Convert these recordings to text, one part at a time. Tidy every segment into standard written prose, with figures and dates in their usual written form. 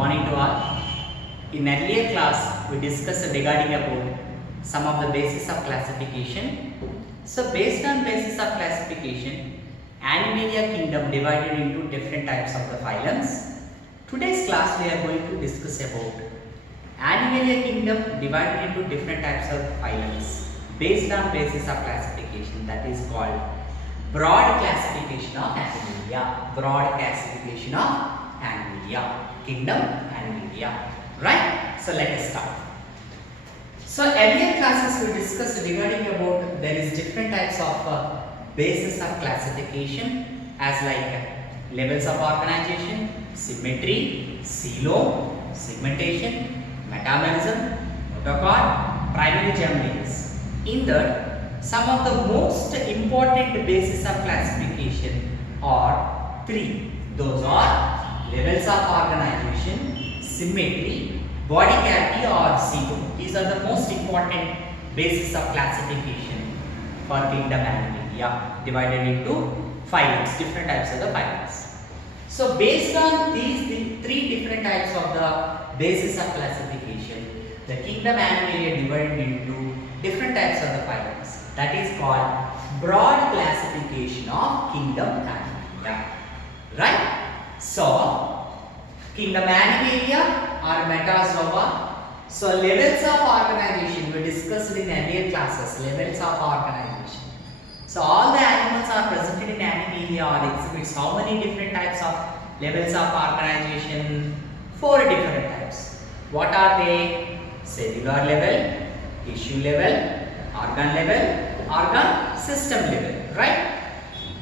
morning to all. In earlier class, we discussed regarding about some of the basis of classification. So based on basis of classification, Animalia kingdom divided into different types of the phylums. Today's class we are going to discuss about Animalia kingdom divided into different types of phylums based on basis of classification, that is called broad classification of Animalia. Broad classification of Animalia kingdom, Animalia. Right? So let us start. So earlier classes we discussed regarding about there is different types of basis of classification as like levels of organization, symmetry, coelom, segmentation, metamerism, notochord, primary germ layers. In that, some of the most important basis of classification are three. Those are levels of organization, symmetry, body cavity or coelom. These are the most important basis of classification for kingdom Animalia divided into phylums, different types of the phylums. So based on these three different types of the basis of classification, the kingdom Animalia divided into different types of the phylums. That is called broad classification of kingdom Animalia. Right? So kingdom Animalia or metazoa. So levels of organization we discussed in earlier classes. Levels of organization. So all the animals are presented in Animalia or exhibits how many different types of levels of organization? 4 different types. What are they? Cellular level, tissue level, organ system level. Right?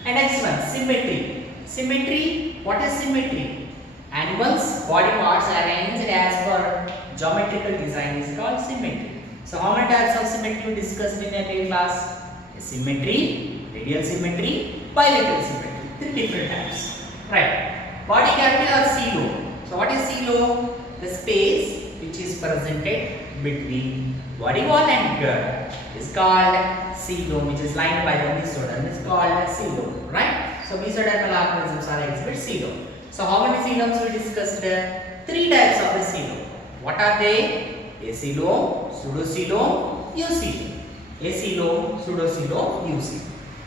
And next one, symmetry. Symmetry. What is symmetry? Animals' body parts arranged as per geometrical design is called symmetry. So how many types of symmetry we discussed in earlier class? Symmetry, radial symmetry, bilateral symmetry. 3 different types. Right. Body cavity or coelom. So what is coelom? The space which is presented between body wall and gut is called coelom, which is lined by the mesoderm. It's called coelom. Right. So mesodermal organisms are exhibit coelom. So how many coeloms we discussed? 3 types of the coelom. What are they? Acoelom, pseudocoelom, eucoelom. Acoelom, pseudocoelom, eucoelom.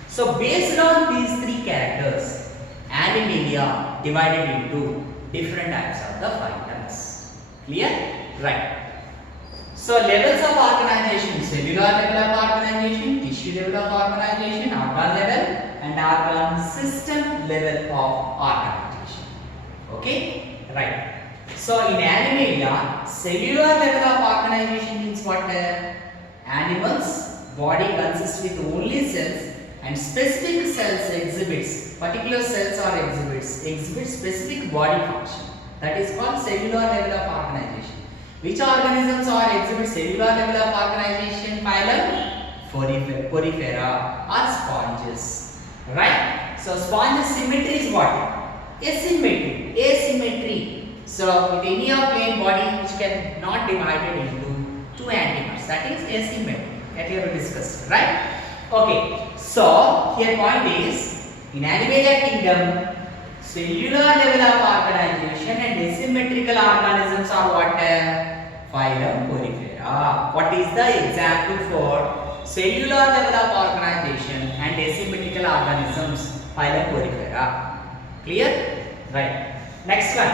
So based on these 3 characters, Animalia divided into different types of the phylums. Clear? Right. So levels of organization: cellular level of organization, tissue level of organization, organ level, and organ system level of organization. Okay? Right. So in Animalia, cellular level of organization means what? Animals body consists with only cells, and specific cells exhibits, particular cells or exhibit specific body function. That is called cellular level of organization. Which organisms are exhibit cellular level of organization? Phylum Porifera or sponges. Right? So sponges symmetry is what? Asymmetry. So with any of plane body which can not divided into 2 antimers, that is asymmetry. That we have discussed, right? Okay. So here point is in Animalia kingdom, cellular level of organization and asymmetrical organisms are what? Phylum Porifera. What is the example for cellular level of organization and asymmetrical organisms? Phylum Porifera. Clear? Right. Next one.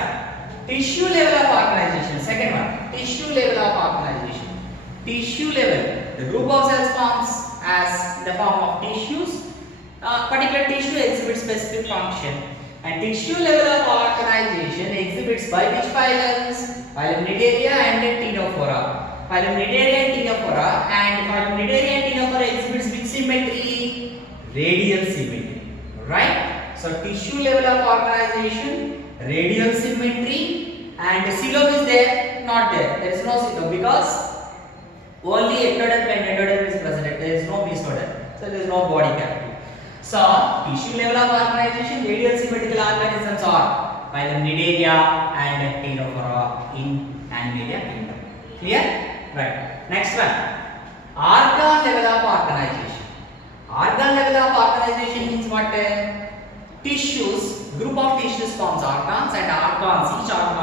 Tissue level of organization. Second one. Tissue level of organization. Tissue level. The group of cells forms as the form of tissues. Particular tissue exhibits specific function. And tissue level of organization exhibits by which phylums? Phylum Cnidaria and Ctenophora. Phylum Cnidaria and Ctenophora. And phylum Cnidaria and Ctenophora exhibits which symmetry? Radial symmetry. Right? So tissue level of organization, radial symmetry, and coelom is there? Not there. There is no coelom because only ectoderm and endoderm is present. There is no mesoderm. So there is no body cavity. So tissue level of organization, radial symmetrical organisms are phylum Cnidaria and Ctenophora in Animalia kingdom. Clear? Right. Next one. Organ level of organization. Organ level of organization means what? Tissues, group of tissues forms organs, and organs, each organ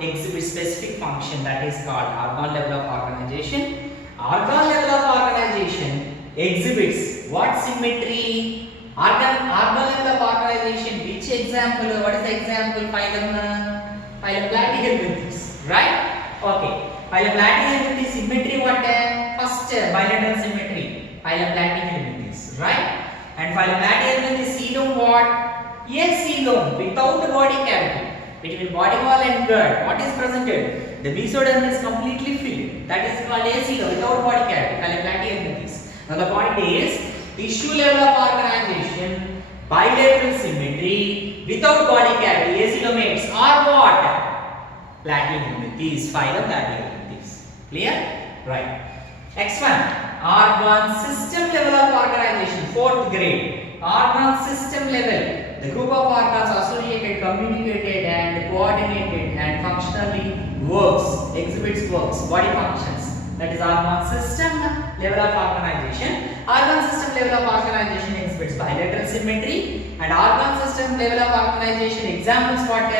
exhibits specific function that is called organ level of organization. Organ level of organization exhibits what symmetry? Organ level of organization. Which example? What is the example? Phylum Platyhelminthes, right? Okay. Phylum Platyhelminthes symmetry what? First bilateral symmetry. Phylum Platyhelminthes, right? And phylum Platyhelminthes coelom what? Yes, coelom without body cavity. Between body wall and gut, what is presented? The mesoderm is completely filled. That is called coelom without body cavity. Phylum Platyhelminthes. Now the point is, tissue level of organization, bilateral symmetry, without body cavity, coelomates or what? Platyhelminthes, phylum Platyhelminthes. Clear? Right. Next one, organ system level of organization, 4th grade. Organ system level. The group of organs associated, communicated and coordinated and functionally exhibits body functions. That is organ system level of organization. Organ system level of organization exhibits bilateral symmetry, and organ system level of organization examples what?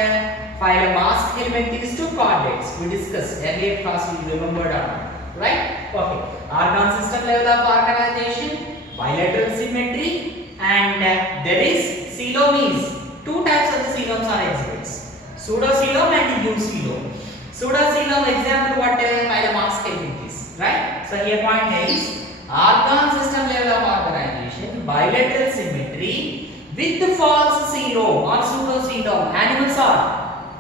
Phylum Aschelminthes to chordates. We discussed earlier class, you remembered or not, right? Okay. Organ system level of organization, bilateral symmetry, and there is coelom. Two types of the coeloms are exhibits: pseudocoelom and eucoelom. Pseudocoelom example what? Phylum Aschelminthes, right? So here point is organ system level of organization, bilateral symmetry with false coelom or pseudocoelom. Animals are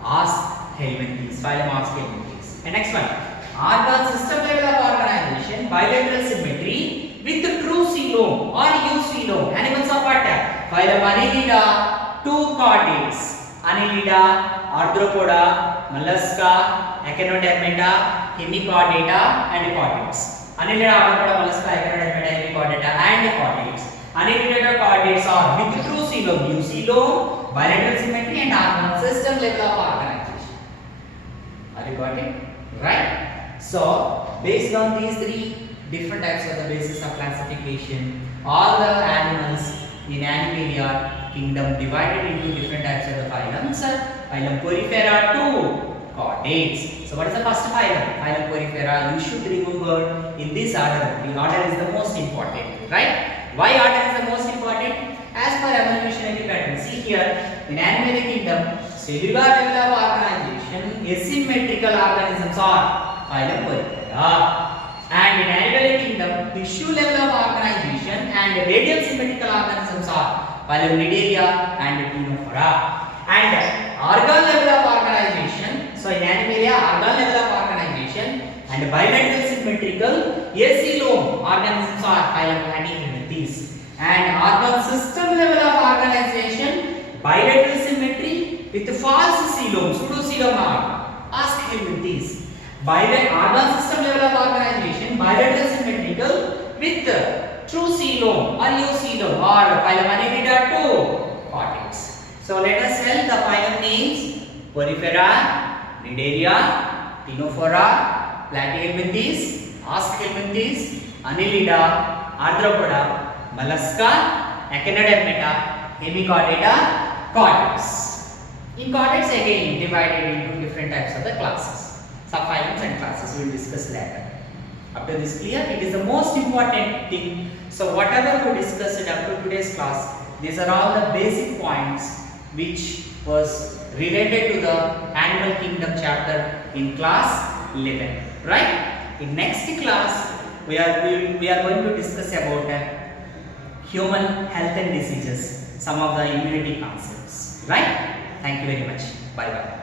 Aschelminthes, Phylum Aschelminthes. And next one, organ system level of organization, bilateral symmetry with true coelom or eucoelom. Animals are what? Phylum Annelida, 2 chordates. Annelida, Arthropoda, Mollusca, Echinodermata, Hemichordata and chordates. Annelida, Arthropoda, Mollusca, Echinodermata, Hemichordata and chordates. Annelida chordates are with true coelom, eucoelom, bilateral symmetry and organ system level of organization. Are you got it? Right? So, based on these 3 different types of the basis of classification, all the animals in Animalia kingdom divided into different types of the phylums. Phylum Porifera to chordates. So what is the first phylum? Phylum Porifera. You should remember in this order. The order is the most important, right? Why order is the most important? As per evolutionary pattern. See here, in Animalia kingdom, cellular level of organization, asymmetrical organisms are phylum Porifera. And in Animal kingdom, tissue level of organization and radial symmetrical organisms are phylum Cnidaria and Ctenophora. And organ level of organization, so in Animalia, organ level of organization and bilateral symmetrical coelom organisms are phylum Platyhelminthes. And organ system level of organization, bilateral symmetry with false coelom, pseudocoelom are Aschelminthes. Organ system level of organization, bilateral symmetrical with true coelom or eucoelom or phylum Annelida to chordates. So let us tell the phylum names: Porifera, Cnidaria, Ctenophora, Platyhelminthes, Aschelminthes, Annelida, Arthropoda, Mollusca, Echinodermata, Hemichordata, chordates. In chordates again divided into different types of the classes. Subphylums and classes we will discuss later. Up to this clear? It is the most important thing. So whatever we discussed up to today's class, these are all the basic points which was related to the Animal Kingdom chapter in class 11. Right? In next class, we are going to discuss about human health and diseases, some of the immunity concepts. Right? Thank you very much. Bye bye.